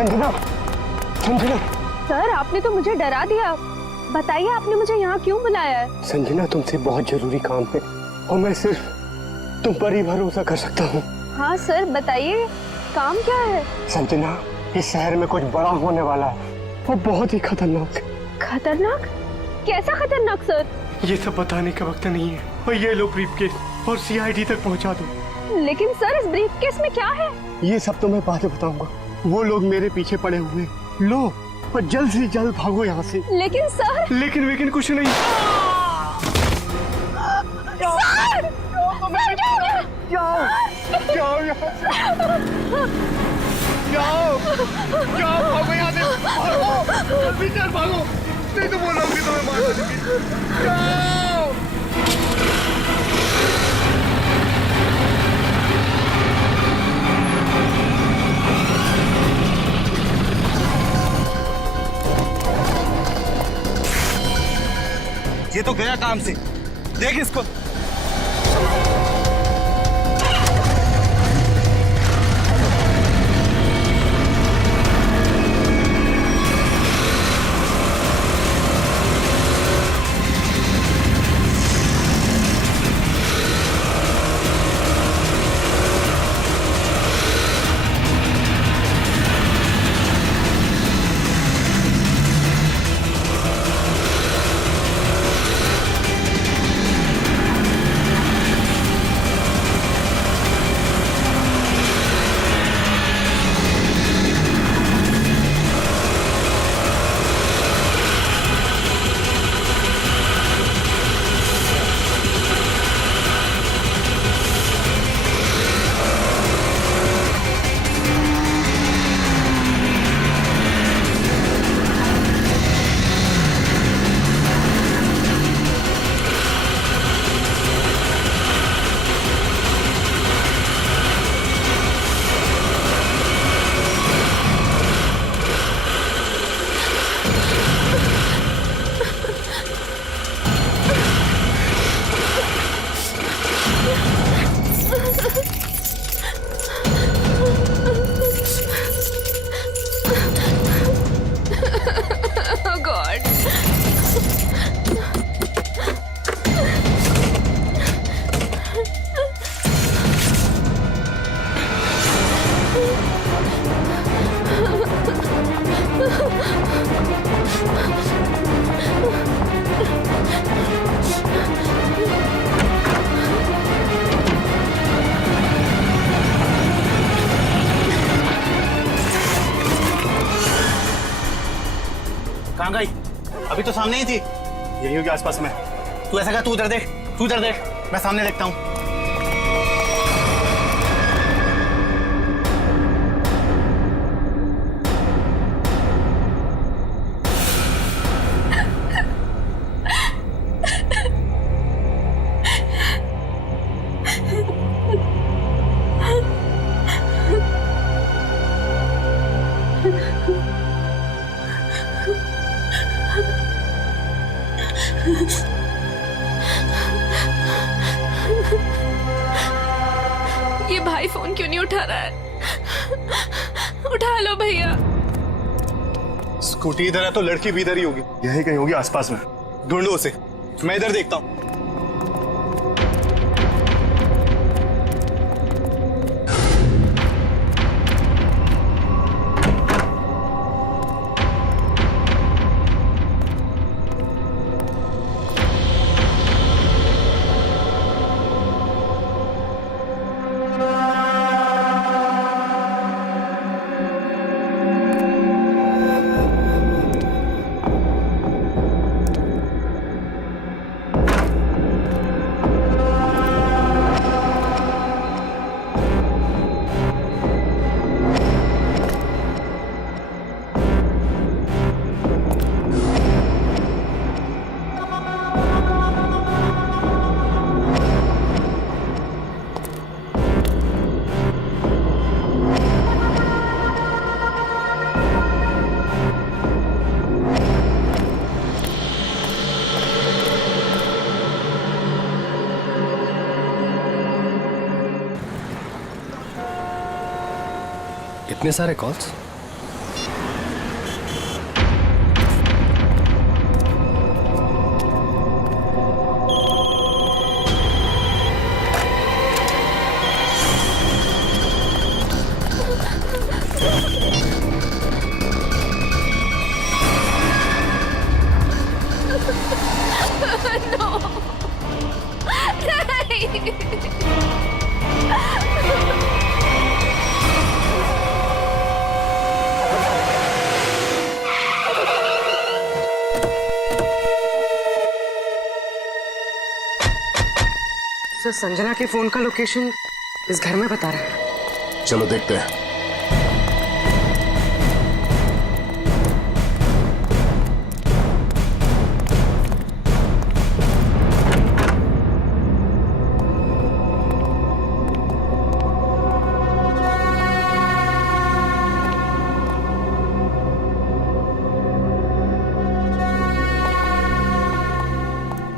Sanjana, Sanjana. Sir आपने तो मुझे डरा दिया। बताइए आपने मुझे यहाँ क्यों बुलाया है? संजना तुमसे बहुत जरूरी काम है और मैं सिर्फ तुम पर ही भरोसा कर सकता हूँ। हाँ सर बताइए, काम क्या है? संजना, इस शहर में कुछ बड़ा होने वाला है, वो बहुत ही खतरनाक है। खतरनाक? कैसा खतरनाक सर? ये सब बताने का वक्त नहीं है और ये लो ब्रीफकेस और सीआईडी तक पहुंचा दो। लेकिन सर इस ब्रीफकेस में क्या है? ये सब तो मैं बाद में बताऊंगा। वो लोग मेरे पीछे पड़े हुए, लो और जल्द से जल्द भागो यहाँ से। लेकिन सर। लेकिन कुछ नहीं। सर! सर क्या हो गया? जाओ जाओ यहाँ से, जाओ जाओ, भागो यहाँ से, भागो पीछे भागो, नहीं तो वो लोग भी तुम्हें मार देंगे। जाओ। ये तो गया काम से, देख इसको। कहाँ गई? अभी तो सामने ही थी। यही होगी आसपास में। तू ऐसा कर, तू उधर देख, तू उधर देख, मैं सामने देखता हूँ। ये भाई फोन क्यों नहीं उठा रहा है? उठा लो भैया। स्कूटी इधर है तो लड़की भी इधर ही होगी, यही कहीं होगी आसपास में। ढूंढो उसे, मैं इधर देखता हूँ। इतने सारे कॉल्स? सर, संजना के फोन का लोकेशन इस घर में बता रहा है। चलो देखते हैं।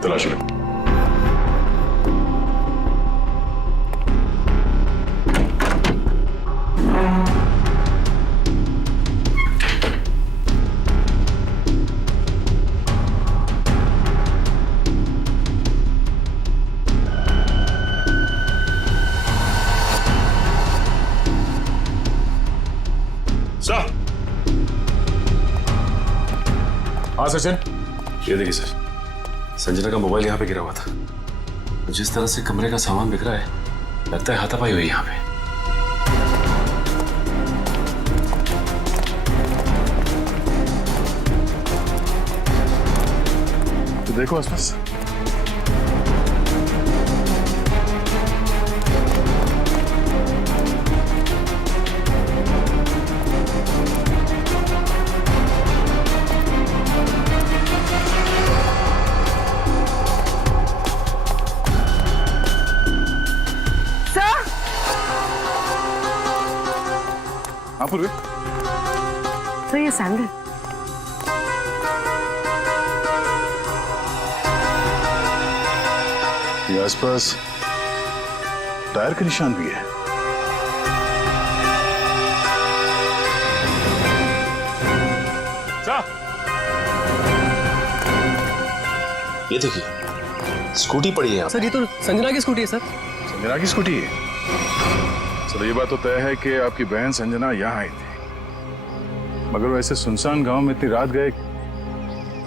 तलाशी लो। हाँ सचिन, ये देखिए सर, संजना का मोबाइल यहाँ पे गिरा हुआ था। जिस तरह से कमरे का सामान बिक रहा है, लगता है हाथापाई हुई यहाँ पे। तो देखो आसपास। हाँ पूर्वी, सर ये सैंडल। ये आसपास टायर के निशान भी है। ये देखिए, स्कूटी पड़ी है यहाँ। सर ये तो संजना की स्कूटी है सर। संजना की स्कूटी है। चलो ये बात तो तय है कि आपकी बहन संजना यहाँ आई थी, मगर वैसे सुनसान गांव में इतनी रात गए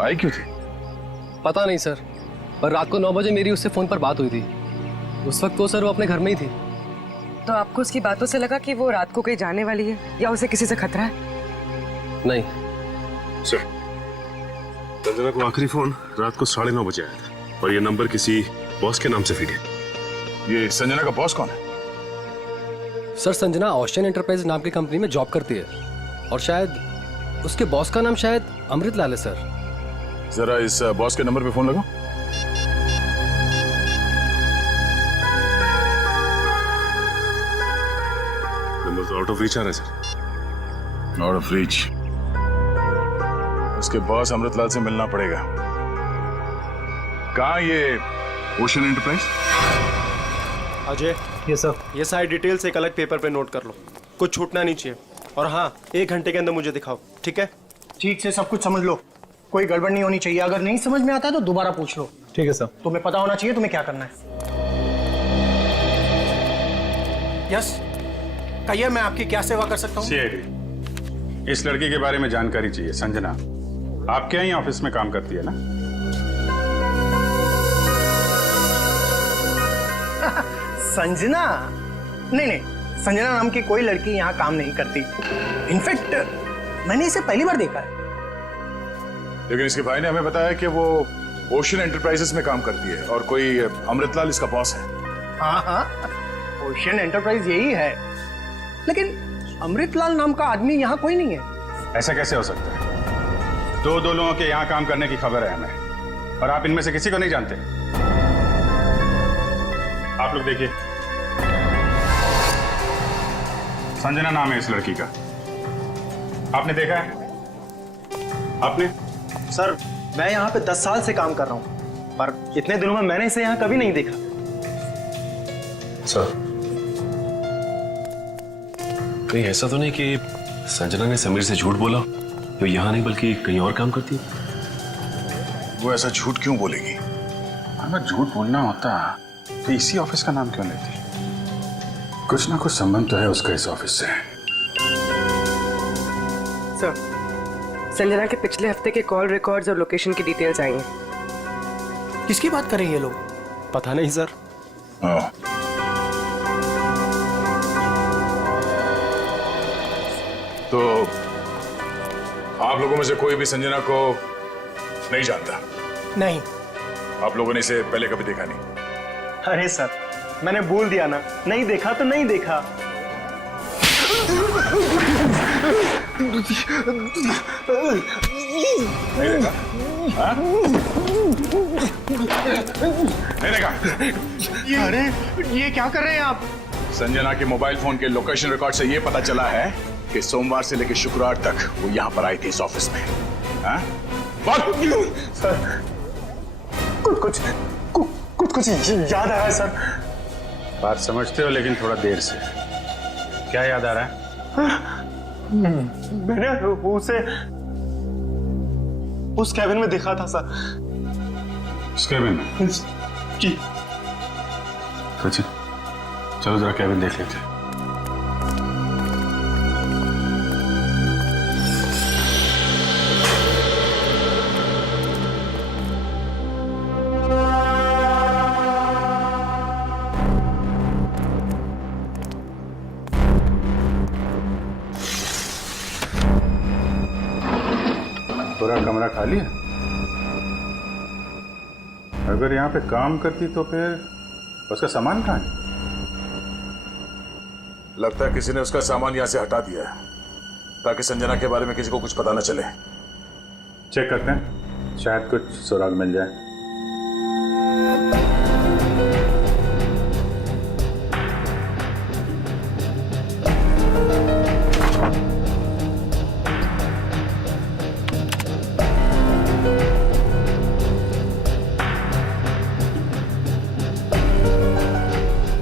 आई क्यों थी? पता नहीं सर, पर रात को 9 बजे मेरी उससे फोन पर बात हुई थी। उस वक्त तो सर वो अपने घर में ही थी। तो आपको उसकी बातों से लगा कि वो रात को कहीं जाने वाली है या उसे किसी से खतरा है? नहीं सर, संजना को आखिरी फोन रात को 9:30 बजे आया था और ये नंबर किसी बॉस के नाम से फीड है। ये संजना का बॉस कौन है? सर, संजना ओशियन एंटरप्राइज नाम की कंपनी में जॉब करती है और शायद उसके बॉस का नाम शायद अमृत लाल है सर। जरा इस बॉस के नंबर पे फोन लगाओ। नंबर तो आउट ऑफ रीच आ रहा है सर। Out of reach. उसके बॉस अमृतलाल से मिलना पड़ेगा। कहाँ ये ओशन एंटरप्राइज? अजय, ये सर, ये सारी डिटेल्स एक अलग पेपर पे नोट कर लो, कुछ छूटना नहीं चाहिए। और हाँ, 1 घंटे के अंदर मुझे दिखाओ, ठीक है? ठीक से सब कुछ समझ लो, कोई गड़बड़ नहीं होनी चाहिए। अगर नहीं समझ में आता है तो दोबारा पूछ लो। ठीक है सर। तुम्हें पता होना चाहिए तुम्हें क्या करना है। यस, कहिए मैं आपकी क्या सेवा कर सकता हूँ? सीआईडी, इस लड़की के बारे में जानकारी चाहिए। संजना आपके यहाँ ऑफिस में काम करती है ना? संजना? नहीं, संजना नाम की कोई लड़की यहाँ काम नहीं करती। इनफैक्ट मैंने इसे पहली बार देखा है। लेकिन इसके भाई ने हमें बताया कि वो ओशन एंटरप्राइजेस में काम करती है और कोई अमृतलाल इसका बॉस है। हाँ, ओशन एंटरप्राइज यही है, लेकिन अमृतलाल नाम का आदमी यहाँ कोई नहीं है। ऐसा कैसे हो सकता है? दो लोगों के यहाँ काम करने की खबर है हमें, और आप इनमें से किसी को नहीं जानते। आप लोग देखिए, संजना नाम है इस लड़की का। आपने देखा है? आपने? सर, मैं यहाँ पे 10 साल से काम कर रहा हूँ, पर इतने दिनों में मैंने इसे यहाँ कभी नहीं देखा। सर, कहीं ऐसा तो नहीं कि संजना ने समीर से झूठ बोला, तो यहाँ नहीं बल्कि कहीं और काम करती है? वो ऐसा झूठ क्यों बोलेगी? अगर झूठ बोलना होता तो इसी ऑफिस का नाम क्यों लेती? कुछ ना कुछ संबंध तो है उसका इस ऑफिस से। सर, संजना के पिछले हफ्ते के कॉल रिकॉर्ड्स और लोकेशन की डिटेल्स आई हैं। किसकी बात कर रहे हैं ये लोग? पता नहीं सर। हाँ। तो आप लोगों में से कोई भी संजना को नहीं जानता? नहीं। आप लोगों ने इसे पहले कभी देखा नहीं? अरे सर, मैंने बोल दिया ना, नहीं देखा तो नहीं देखा। नहीं देखा? हाँ? नहीं देखा? अरे ये क्या कर रहे हैं आप? संजना के मोबाइल फोन के लोकेशन रिकॉर्ड से ये पता चला है कि सोमवार से लेकर शुक्रवार तक वो यहाँ पर आई थी इस ऑफिस में। हाँ? बोल। सर कुछ याद आ रहा है सर। बात समझते हो लेकिन थोड़ा देर से। क्या याद आ रहा है? मैंने उसे उस कैबिन में देखा था सर। उस कैबिन में? जी। सचिन, चलो जरा कैबिन देख लेते हैं। पूरा कमरा खाली है? अगर यहाँ पे काम करती तो फिर उसका सामान कहाँ है? लगता है किसी ने उसका सामान यहाँ से हटा दिया है ताकि संजना के बारे में किसी को कुछ पता न चले। चेक करते हैं, शायद कुछ सुराग मिल जाए।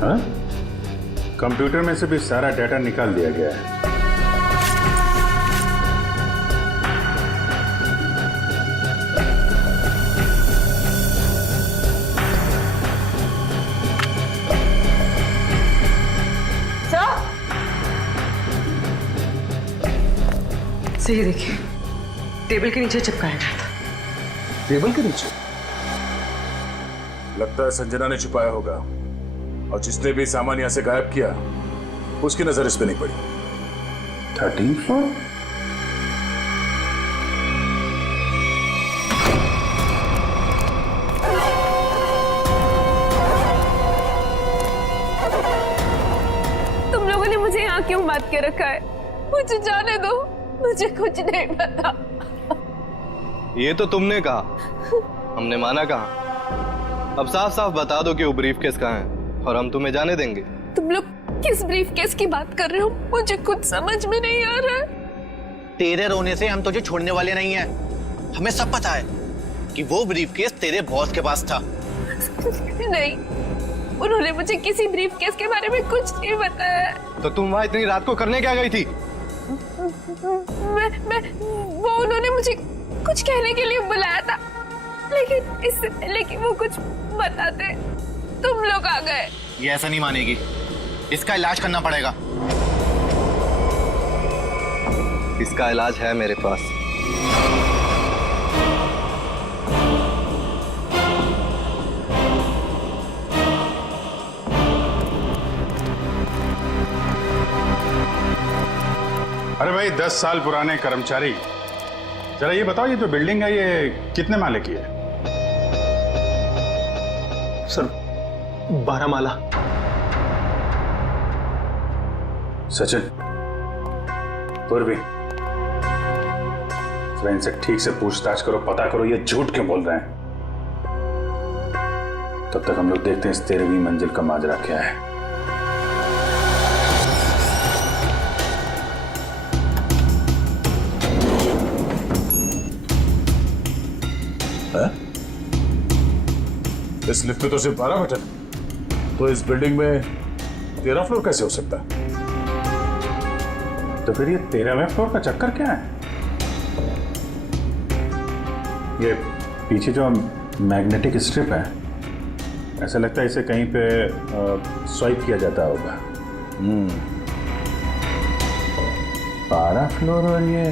हाँ? कंप्यूटर में से भी सारा डाटा निकाल दिया गया है। सही देखिए, टेबल के नीचे चिपकाया गया था। टेबल के नीचे? लगता है संजना ने छुपाया होगा और जिसने भी सामान यहां से गायब किया उसकी नजर इस पे नहीं पड़ी। 13th floor? तुम लोगों ने मुझे यहाँ क्यों बात के रखा है? मुझे जाने दो, मुझे कुछ नहीं पता। ये तो तुमने कहा, हमने माना कहा। अब साफ साफ बता दो कि वो ब्रीफकेस कहाँ है और हम तुम्हें जाने देंगे। तुम लोग किस ब्रीफकेस की बात कर रहे हो? मुझे कुछ समझ में नहीं आ रहा है। तेरे रोने से हम तुझे छोड़ने वाले नहीं हैं। हमें सब पता है कि वो ब्रीफकेस तेरे बॉस के पास था। नहीं, उन्होंने मुझे किसी ब्रीफकेस के बारे में कुछ नहीं बताया। तो तुम वहां इतनी रात को करने क्या गई थी? वो उन्होंने मुझे कुछ कहने के लिए बुलाया था, लेकिन इससे पहले कि वो कुछ बताते तुम लोग आ गए। ये ऐसा नहीं मानेगी, इसका इलाज करना पड़ेगा। इसका इलाज है मेरे पास। अरे भाई, 10 साल पुराने कर्मचारी, जरा ये बताओ, ये जो बिल्डिंग है ये कितने माले की है? सर 12 माला। सचिन, पूर्वी, जरा इनसे ठीक से पूछताछ करो, पता करो ये झूठ क्यों बोल रहे हैं। तब तक हम लोग देखते हैं इस 13वीं मंजिल का माजरा क्या है। इस लिफ्ट में तो सिर्फ 12 बटन है, तो इस बिल्डिंग में 13 फ्लोर कैसे हो सकता है? तो फिर ये 13वें फ्लोर का चक्कर क्या है? ये पीछे जो मैग्नेटिक स्ट्रिप है, ऐसा लगता है इसे कहीं पे स्वाइप किया जाता होगा। 12 फ्लोर और ये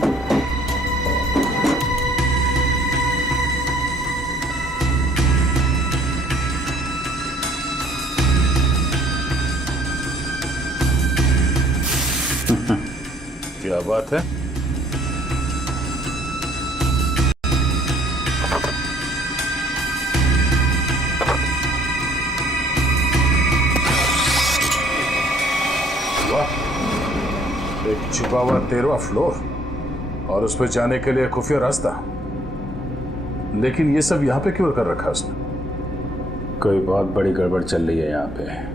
क्या बात है? वाह, एक छिपा हुआ 13वां फ्लोर और उस पर जाने के लिए खुफिया रास्ता। लेकिन ये सब यहाँ पे क्यों कर रखा उसने? कोई बहुत बड़ी गड़बड़ चल रही है यहाँ पे।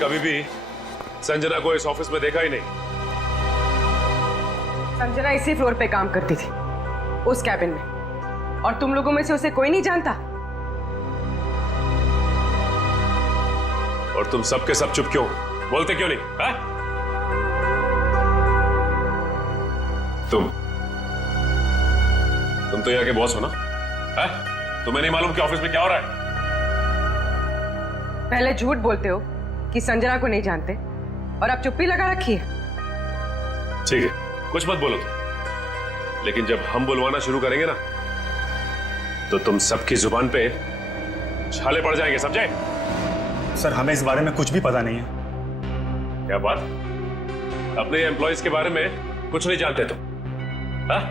कभी भी संजना को इस ऑफिस में देखा ही नहीं। संजना इसी फ्लोर पे काम करती थी, उस कैबिन में, और तुम लोगों में से उसे कोई नहीं जानता। और तुम सब के सब चुप क्यों? बोलते क्यों नहीं? है? तुम तो यहाँ के बॉस हो ना? है? तुम्हें नहीं मालूम कि ऑफिस में क्या हो रहा है? पहले झूठ बोलते हो कि संजना को नहीं जानते, और अब चुप्पी लगा रखी है। ठीक है, कुछ मत बोलो तुम, लेकिन जब हम बुलवाना शुरू करेंगे ना, तो तुम सबकी जुबान पे छाले पड़ जाएंगे, समझे? सर, हमें इस बारे में कुछ भी पता नहीं है। क्या बात? अपने एम्प्लॉइज के बारे में कुछ नहीं जानते तुम? हाँ?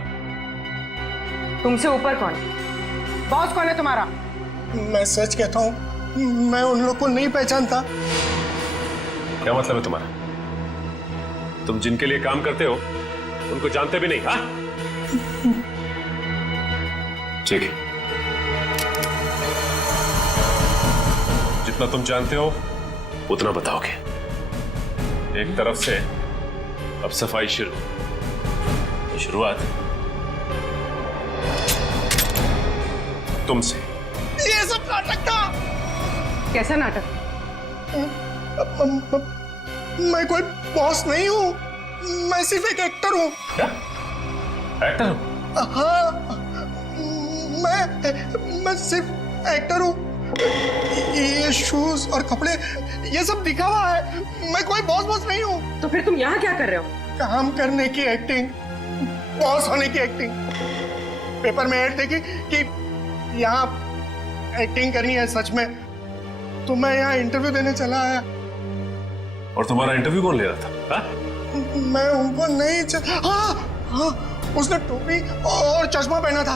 तुमसे ऊपर कौन? बॉस कौन है तुम्हारा? मैं सच कहता हूँ, मैं उन लोग को नहीं पहचानता। क्या मतलब है तुम्हारा? तुम जिनके लिए काम करते हो उनको जानते भी नहीं? हाँ? ठीक है, जितना तुम जानते हो उतना बताओगे। एक तरफ से अब सफाई शुरू। शुरुआत तुमसे। ये सब नाटक था। कैसा नाटक? मैं कोई बॉस नहीं हूँ, मैं सिर्फ एक एक्टर हूँ। क्या? एक्टर हो? हाँ, मैं सिर्फ एक्टर हूँ। ये शूज और कपड़े, ये सब दिखावा है। मैं कोई बॉस नहीं हूँ। तो फिर तुम यहाँ क्या कर रहे हो? काम करने की एक्टिंग, बॉस होने की एक्टिंग। पेपर में ऐड देखी कि यहाँ एक्टिंग करनी है सच में, तो मैं यहाँ इंटरव्यू देने चला आया। और तुम्हारा इंटरव्यू कौन ले रहा था? हा? मैं उनको नहीं हाँ, उसने टोपी और चश्मा पहना था,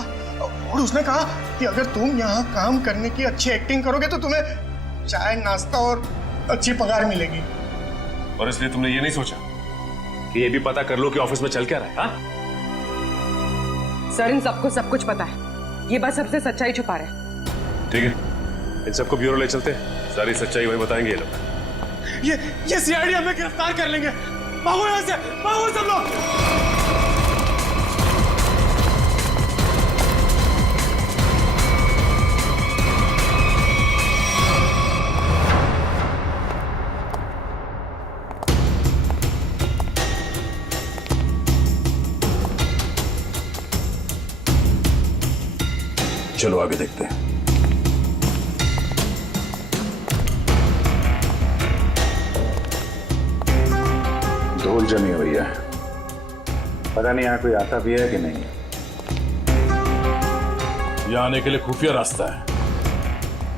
और उसने कहा कि अगर तुम यहाँ काम करने की अच्छी एक्टिंग करोगे तो तुम्हें चाय, नाश्ता और अच्छी पगार मिलेगी। और इसलिए तुमने ये नहीं सोचा कि ये भी पता कर लो कि ऑफिस में चल क्या रहा है? हा? सर, इन सबको सब कुछ पता है, ये बस सबसे सच्चाई छुपा रहे हैं। ठीक है, इन सबको ब्यूरो ले चलते हैं, सारी सच्चाई वही बताएंगे ये लोग। ये सीआईडी हमें गिरफ्तार कर लेंगे। भागो यहाँ से, भागो सब लोग। चलो आगे देखते हैं। धूल जमी हुई है, पता नहीं यहाँ कोई आता भी है कि नहीं। यहाँ आने के लिए खुफिया रास्ता है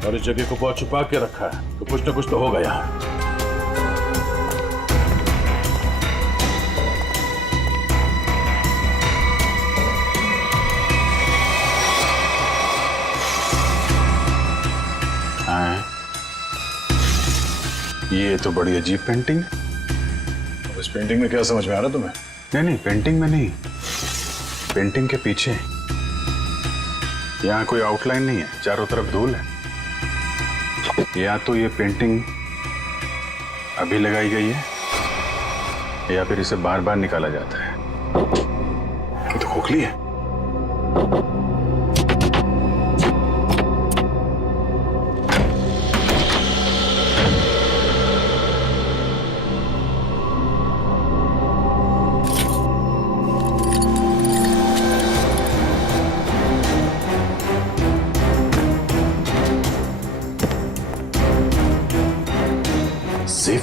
और इस जगह को बहुत छुपा के रखा है, तो कुछ ना कुछ तो होगा यहाँ। ये तो बड़ी अजीब पेंटिंग। अब इस पेंटिंग में क्या समझ में आ रहा तुम्हें? नहीं, पेंटिंग में नहीं, पेंटिंग के पीछे। यहाँ कोई आउटलाइन नहीं है, चारों तरफ धूल है। या तो ये पेंटिंग अभी लगाई गई है या फिर इसे बार बार निकाला जाता है। ये तो खोखली है।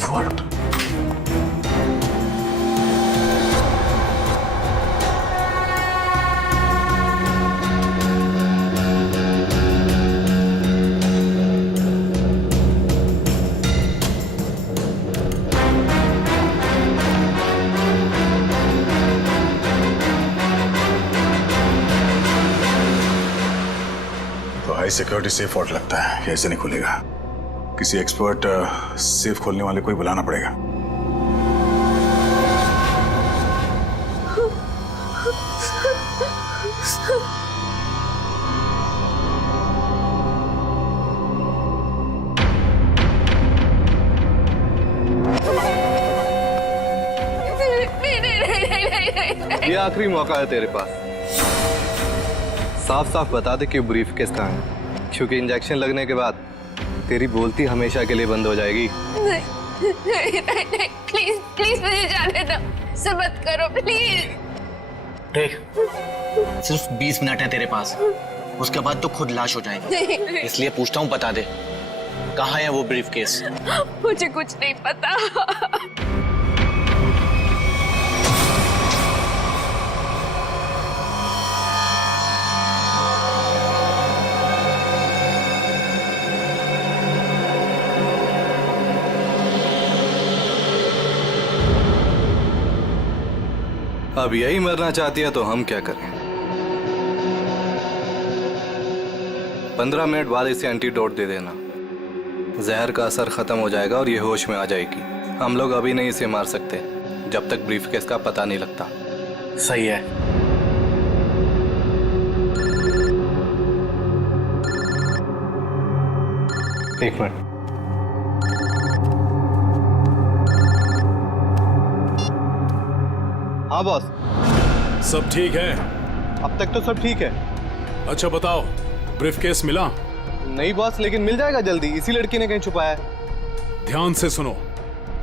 Safe word. तो हाई सिक्योरिटी सेफ वर्ड लगता है, ये ऐसे नहीं खुलेगा। किसी एक्सपर्ट सेफ खोलने वाले को ही बुलाना पड़ेगा। ये आखिरी मौका है तेरे पास। साफ साफ बता दे कि ब्रीफ केस कहाँ है, क्योंकि इंजेक्शन लगने के बाद तेरी बोलती हमेशा के लिए बंद हो जाएगी। नहीं, प्लीज प्लीज मुझे जाने दो, ऐसा मत करो प्लीज। देख, सिर्फ 20 मिनट है तेरे पास, उसके बाद तो खुद लाश हो जाएगी। इसलिए पूछता हूँ, बता दे कहाँ है वो ब्रीफ केस? मुझे कुछ नहीं पता। अब यही मरना चाहती है तो हम क्या करें? 15 मिनट बाद इसे एंटीडोट दे देना, जहर का असर खत्म हो जाएगा और ये होश में आ जाएगी। हम लोग अभी नहीं इसे मार सकते जब तक ब्रीफकेस का पता नहीं लगता। सही है। एक मिनट। हाँ बॉस, सब ठीक है? अब तक तो सब ठीक है। अच्छा बताओ, ब्रीफकेस मिला? नहीं बॉस, लेकिन मिल जाएगा जल्दी, इसी लड़की ने कहीं छुपाया है। ध्यान से सुनो,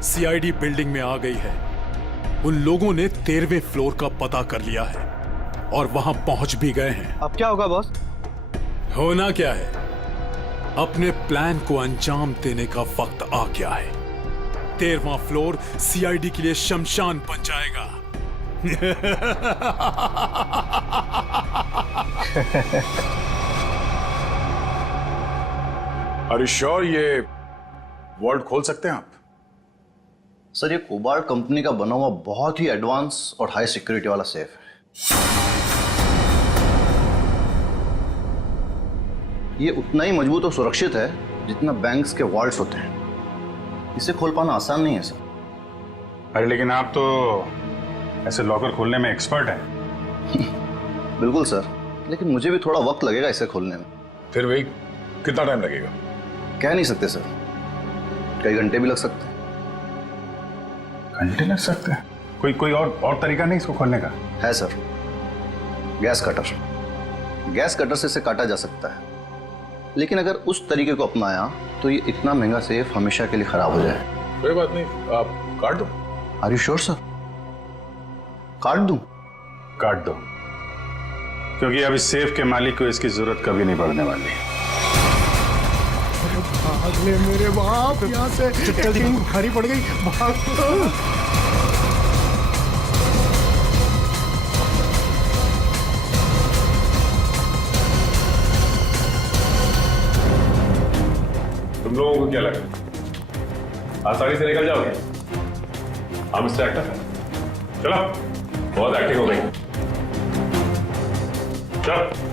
सीआईडी बिल्डिंग में आ गई है। उन लोगों ने 13वें फ्लोर का पता कर लिया है और वहां पहुंच भी गए हैं। अब क्या होगा बॉस? होना क्या है, अपने प्लान को अंजाम देने का वक्त आ गया है। 13वां फ्लोर सीआईडी के लिए शमशान बन जाएगा। Are you sure ये वर्ल्ड खोल सकते हैं आप? सर, ये कोबाल्ट कंपनी का बना हुआ बहुत ही एडवांस और हाई सिक्योरिटी वाला सेफ है। ये उतना ही मजबूत और सुरक्षित है जितना बैंक्स के वॉल्ट्स होते हैं। इसे खोल पाना आसान नहीं है सर। अरे लेकिन आप तो ऐसे लॉकर खोलने में एक्सपर्ट हैं। बिल्कुल सर, लेकिन मुझे भी थोड़ा वक्त लगेगा इसे खोलने में। फिर वही कितना टाइम लगेगा? कह नहीं सकते सर, कई घंटे भी लग सकते हैं। घंटे लग सकते हैं? कोई और तरीका नहीं इसको खोलने का? है sir, gas cutter. Gas cutter से इसे काटा जा सकता है, लेकिन अगर उस तरीके को अपनाया तो ये इतना महंगा सेफ हमेशा के लिए खराब हो जाए। कोई बात नहीं, आप काट दो। Are you sure sir? काट दूं? काट दो, क्योंकि अब इस सेफ के मालिक को इसकी जरूरत कभी नहीं पड़ने वाली। भाग ले मेरे बाप, यहाँ से एक्टिंग भारी पड़ गई। भाग। तुम लोगों को क्या लगा आसानी से निकल जाओगे? हम मिस्टर एक्टर, चलो, बहुत एक्टिंग हो गई। चलो।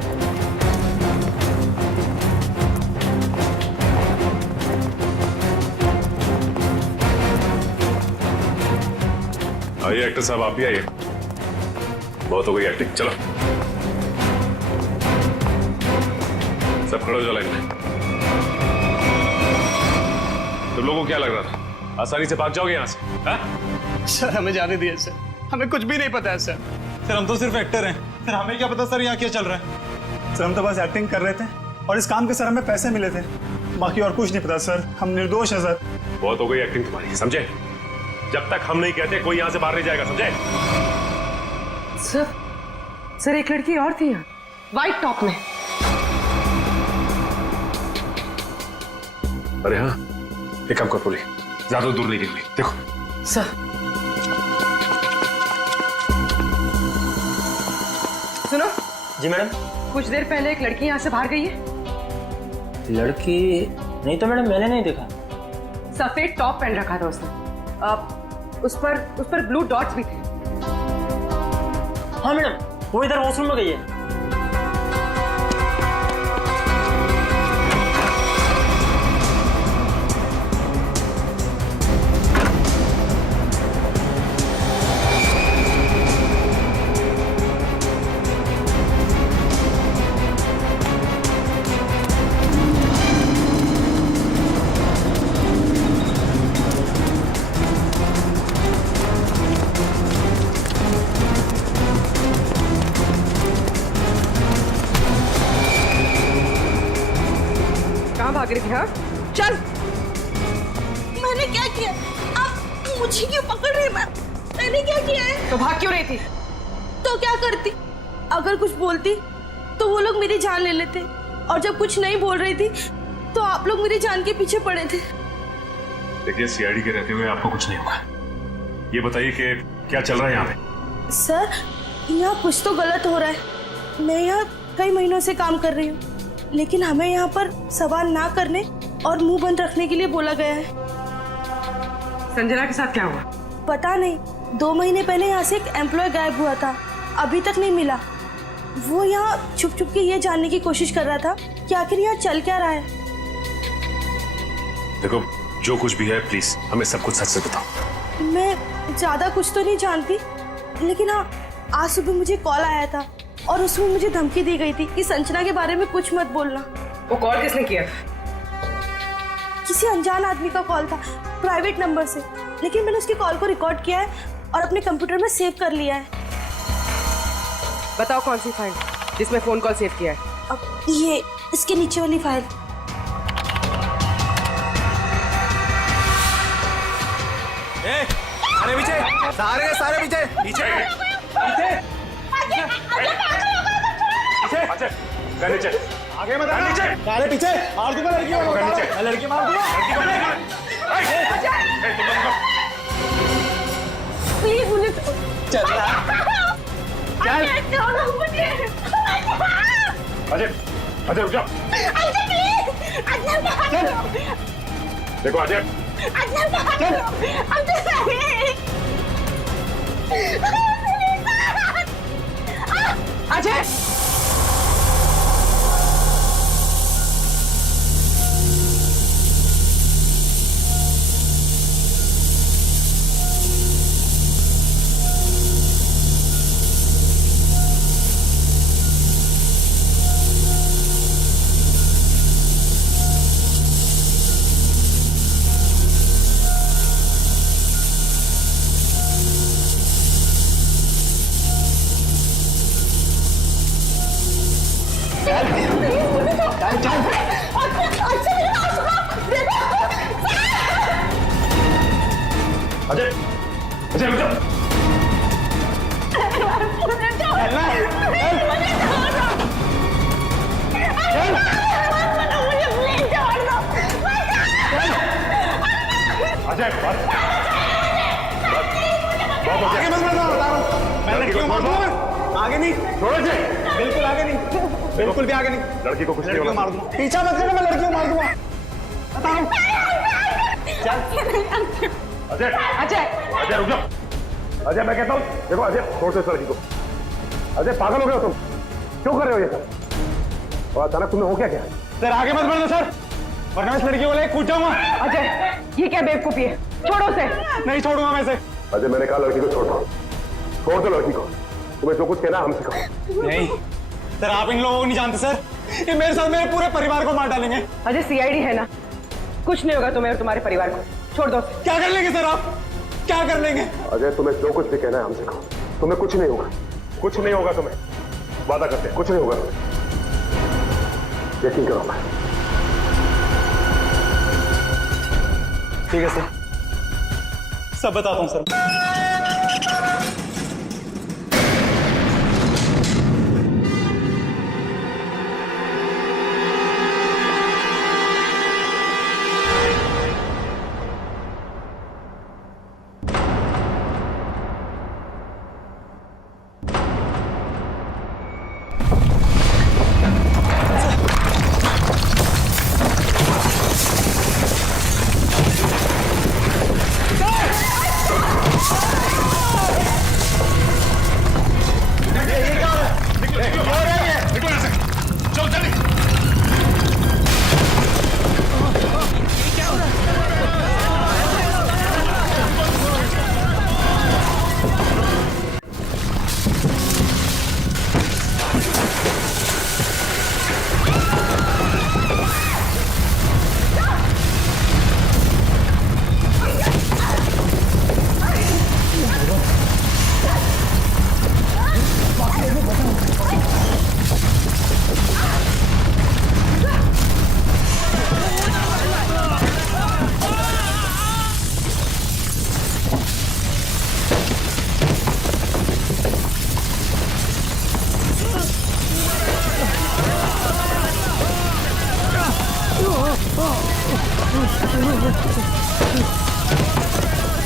आइए एक्टर साहब, आप भी आइए। बहुत हो गई एक्टिंग, चलो सब खड़े हो जाओ लाइन में। तुम लोगों को क्या लग रहा था आसानी से भाग जाओगे यहाँ से? हा? सर हमें जाने दिए सर, हमें कुछ भी नहीं पता है सर। सर हम तो सिर्फ एक्टर हैं सर, हमें क्या पता सर यहाँ क्या चल रहा है। सर हम तो बस एक्टिंग कर रहे थे और इस काम के सर हमें पैसे मिले थे, बाकी और कुछ नहीं पता सर, हम निर्दोष हैं सर। बहुत हो गई एक्टिंग तुम्हारी, समझे? जब तक हम नहीं कहते कोई यहाँ से बाहर नहीं जाएगा, समझे? सर एक लड़की और थी यहाँ, व्हाइट टॉप में। अरे हाँ, एक काम कर पूरी, ज्यादा दूर नहीं गई, देखो। सर सुनो। जी मैडम। कुछ देर पहले एक लड़की यहाँ से बाहर गई है। लड़की नहीं तो मैडम, मैंने नहीं देखा। सफेद टॉप पहन रखा था उसने। उस पर ब्लू डॉट्स भी थे। हाँ मैडम, वो इधर वॉशरूम में गई है। कहाँ भाग रही थी? हाँ चल। मैंने क्या किया? आप मुझे क्यों पकड़ रहे हैं? मैंने क्या किया है? तो भाग क्यों रही थी? तो क्या करती? अगर कुछ बोलती तो वो लोग मेरी जान ले लेते, और जब कुछ नहीं बोल रही थी तो आप लोग मेरी जान के पीछे पड़े थे। देखिए, सीआईडी के रहते हुए आपको कुछ नहीं होगा। ये बताइए कि क्या चल रहा है यहाँ पे? सर, यहाँ कुछ तो गलत हो रहा है। मैं यहाँ कई महीनों से काम कर रही हूँ, लेकिन हमें यहाँ पर सवाल ना करने और मुंह बंद रखने के लिए बोला गया है। संजना के साथ क्या हुआ? पता नहीं, 2 महीने पहले यहाँ से एक एम्प्लॉय गायब हुआ था, अभी तक नहीं मिला। वो यहाँ छुप छुप के ये जानने की कोशिश कर रहा था कि आखिर यहाँ चल क्या रहा है। देखो, जो कुछ भी है प्लीज हमें सब कुछ सच से बताओ। मैं ज्यादा कुछ तो नहीं जानती, लेकिन हाँ, आज सुबह मुझे कॉल आया था और उसमें मुझे धमकी दी गई थी कि संजना के बारे में कुछ मत बोलना। वो कॉल किसने किया? किसी अनजान आदमी का कॉल था, प्राइवेट नंबर से, लेकिन मैंने उसकी कॉल को रिकॉर्ड किया है और अपने कंप्यूटर में सेव कर लिया है। बताओ कौन सी फाइल जिसमें फोन कॉल सेव किया है? अब ये इसके नीचे वाली फाइल। अरे पीछे, सारे पीछे पीछे पीछे नीचे, आगे मत आना, नीचे सारे पीछे। मार दूंगा लड़की को, लड़की मार दूंगा। प्लीज मुझे चल अजय, अजय रुक जाओ। देखो अजय, अजय, अजय, अजय रुक जाओ। अजय आगे मत बढ़ना, बता रहा हूँ। मैं लड़की को मार दूंगा। आगे नहीं, छोड़ो अजय, बिल्कुल आगे नहीं, बिल्कुल भी आगे नहीं। लड़की को कुछ नहीं होगा, मार दूंगा। पीछा मत करना, मैं लड़की को मार दूंगा, बता रहा हूँ। अजय, अजय, अजय रुक जाओ। अजय मैं कहता हूँ, देखो अजय, छोड़ दो इस लड़की को। अजय पागल हो गए हो तुम, क्यों कर रहे हो ये सब? और अचानक तुम्हें हो क्या? सर आगे मत बढ़ना सर, वरना इस लड़की को लेकर कूद जाऊंगा। अजय, ये क्या बेवकूफी है? छोड़ो उसे। नहीं छोड़ूंगा मैं इसे। अजय मैंने कहा लड़की को छोड़ दो, छोड़ दो लड़की को। तुम्हें जो कुछ कहना हमसे कहो। नहीं सर, आप इन लोगों को नहीं जानते सर, ये मेरे साथ मेरे पूरे परिवार को मार डालेंगे। अजय सीआईडी है ना, कुछ नहीं होगा तुम्हें और तुम्हारे परिवार को। छोड़ दो। क्या कर लेंगे सर आप, क्या कर लेंगे? अजय तुम्हें जो कुछ भी कहना है हमसे कहो, तुम्हें कुछ नहीं होगा, कुछ नहीं होगा तुम्हें, वादा करते हैं कुछ नहीं होगा तुम्हें, यकीन करो। मैं ठीक है सर, सब बताता हूँ सर।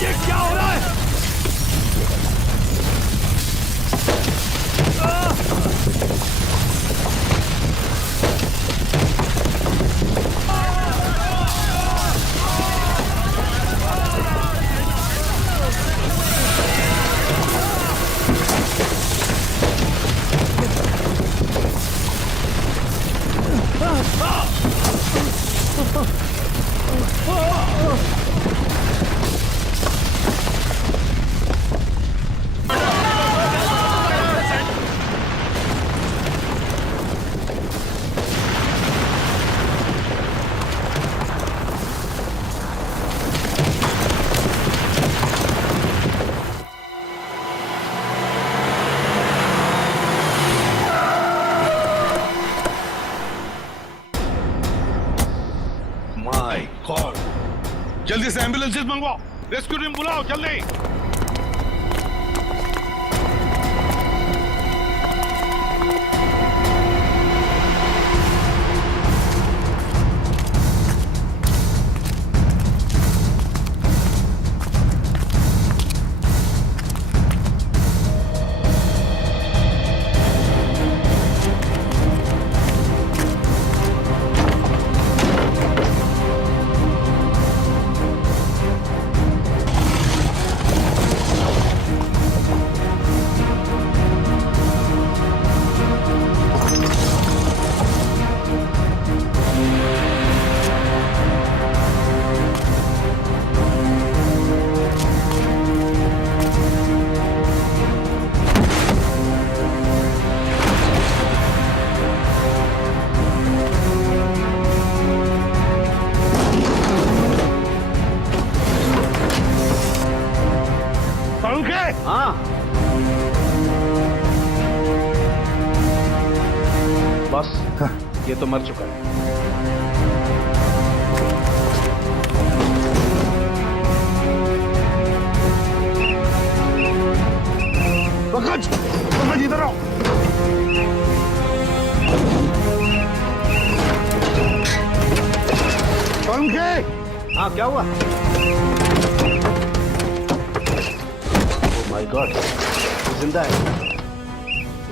ये क्या हो रहा है? माय गॉड, जल्दी से एम्बुलेंसेस मंगवाओ, रेस्क्यू टीम बुलाओ जल्दी। हाँ बस ये तो मर चुका है। पंकज इधर आओ। पंकज, हाँ क्या हुआ? माय गॉड, जिंदा है।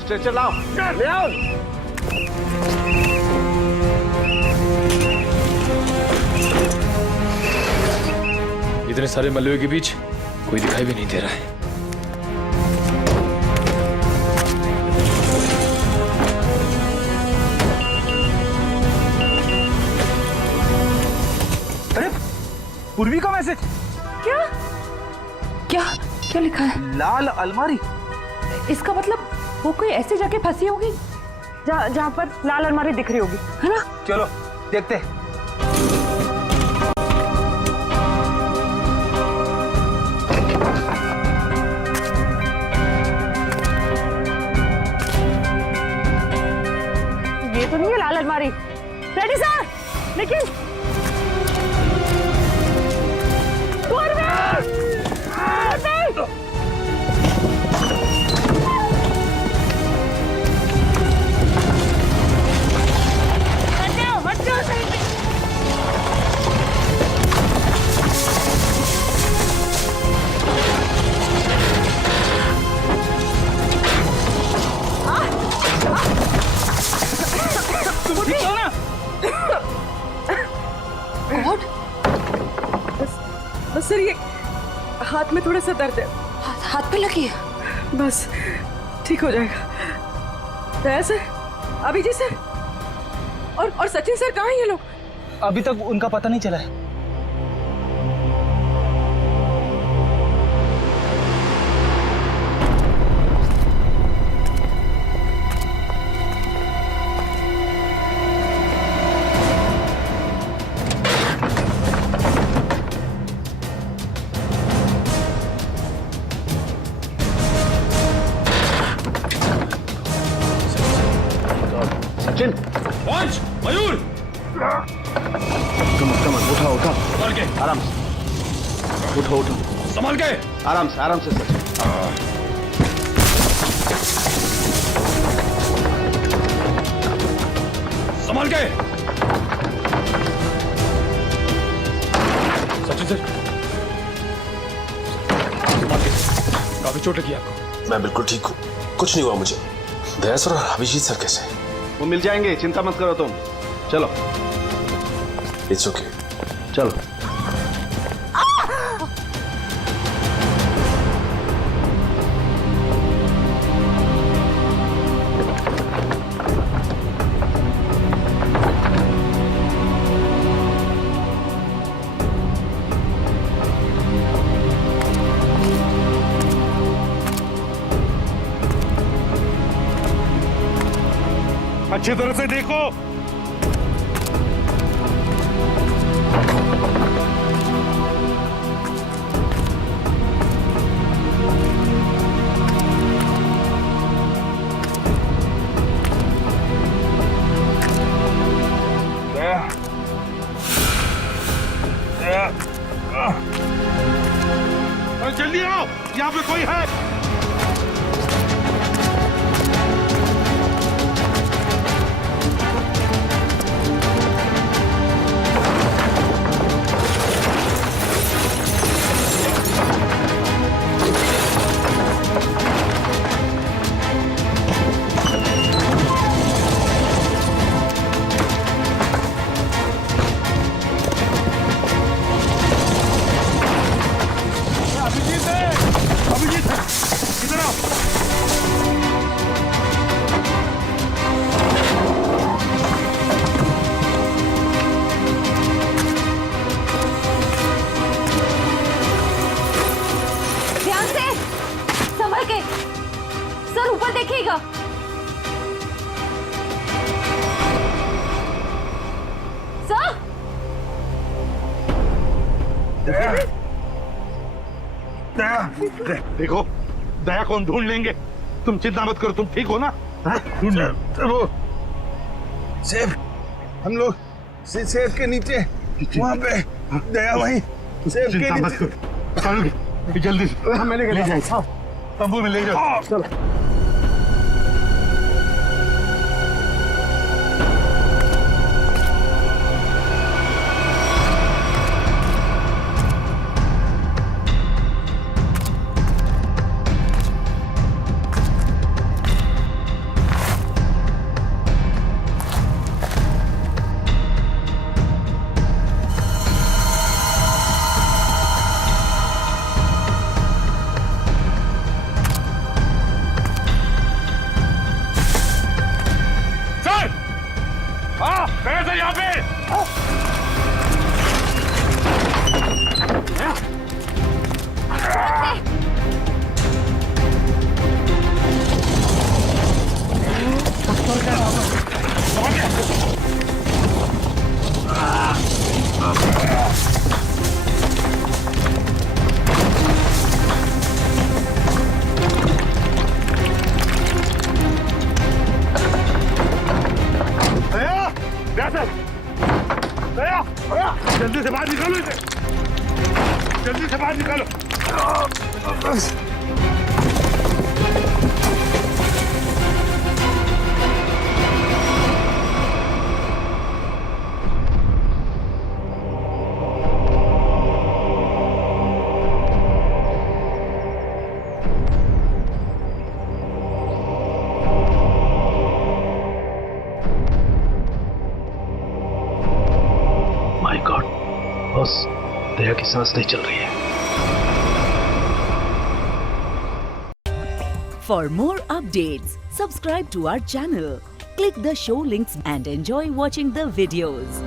स्ट्रेचर लाओ, ले आओ। इतने सारे मलबे के बीच कोई दिखाई भी नहीं दे रहा है। अरे पूर्वी का मैसेज। क्या क्या क्या लिखा है? लाल अलमारी। इसका मतलब वो कोई ऐसी जगह फंसी होगी जहाँ पर लाल अलमारी दिख रही होगी, है ना? चलो देखते हैं। ये तो नहीं है लाल अलमारी। रेडी सर, लेकिन बस सर, ये हाथ में थोड़ा सा दर्द है। हाथ पे लगी है? बस ठीक हो जाएगा। दया सर, अभिजीत सर और सचिन सर कहाँ हैं ये लोग? अभी तक उनका पता नहीं चला है। सचिन, पहुंच, मयूर। कमन उठाओ उठाओ, संभाल के, आराम से उठो उठो, संभाल के, आराम से सचिन। संभाल के। सचिन सर, काफी चोट लगी आपको। मैं बिल्कुल ठीक हूँ, कुछ नहीं हुआ मुझे। दया सर और अभिजीत सर कैसे? वो मिल जाएंगे, चिंता मत करो तुम। चलो। It's okay. चलो। अच्छी तरह से देखो। जल्दी आओ, यहाँ पे कोई है। ध्यान से, संभल के। सर ऊपर देखिएगा। सर देखो, दया कौन ढूंढ लेंगे, तुम चिंता मत करो। तुम ठीक हो ना? वो सेब, हम लोग सेब के नीचे वहाँ पे दया वहीं सेब के नीचे। जल्दी से मैंने ले जाए, तंबू में ले जाओ। चलो। यहाँ पे जल्दी से बाहर निकालो इसे, जल्दी से बाहर निकालो। माय गॉड, बस दया की सांस नहीं चल रही है। For more updates, subscribe to our channel, click the show links and enjoy watching the videos.